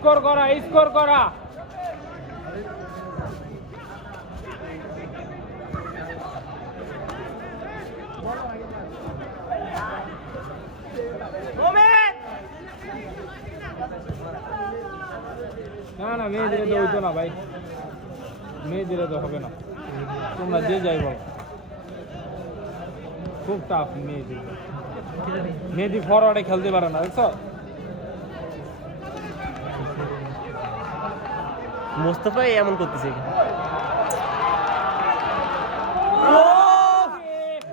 score করা score করা না না মেয়েদের তো হইতো না ভাই মেয়েদের তো হবে না তোমরা যে যাই বল খুব টাফ মেয়েদি ফরওয়ার্ডে খেলতে পারে না দেখছো মোস্তফা এমন করতেছে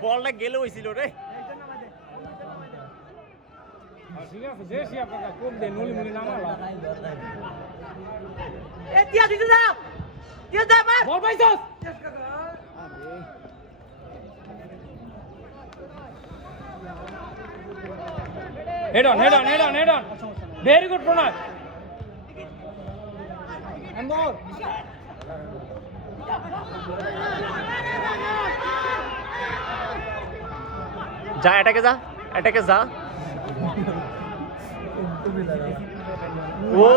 বলটা গেলে হয়েছিল রে ঠিক আছে দেশি আপনারা কোপ দেন নলি মুলি নামালা এ দিয়া দিতে দাও দিয়া দাও মার বল পাইছস হেড অন ভেরি গুড প্রণয় এমবর যা এটাকে যা ও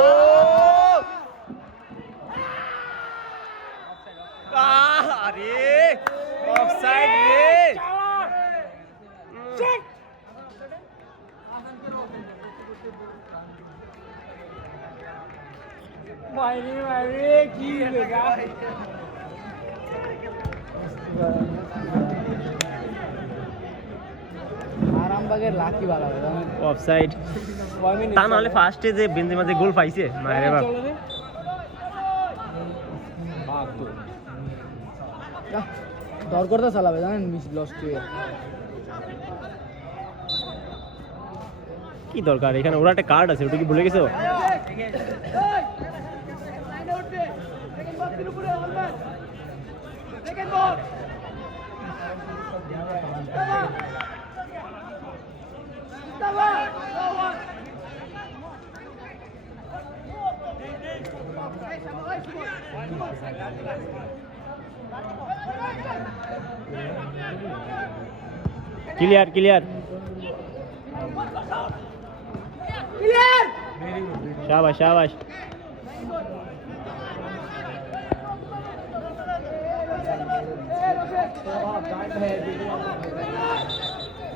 আরে অফসাইড রে মাইরে কি লেগা আরামবাগের লাকি বালা অফসাইড তা নাহলে ফার্স্টে যে বেনজেমা যে গোল পাইছে মায়েরে বাপ দর করতে চালাবে জানেন মিস লস কি দরকার এখানে ওরা একটা কার্ড আছে ওটা কি ভুলে গেছো ক্লিয়ার শাবাশ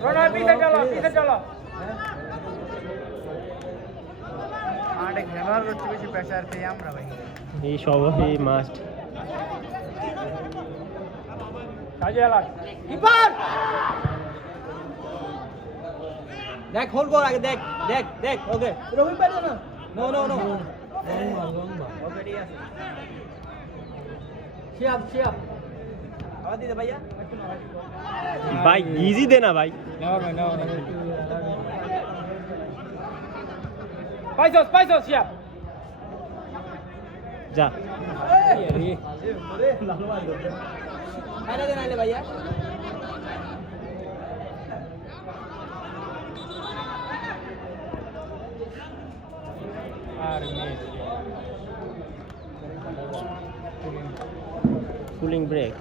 প্রণয় পিছে চলো আরে খেলার করতে বেশি প্রেসার পেয়ে আমরা ভাই এই সবই মাস্ট কাজে লাগ কিপার দেখ হোল বল আগে দেখ ওকে রহিম পারবে না নো ওকে ঠিক আছে শিয়াব আবার দিতে ভাইয়া ভাই ইজি দে না ভাই নাও পাইছস শিয়াব যা নাইলে ভাইয়া কুলিং ব্রেক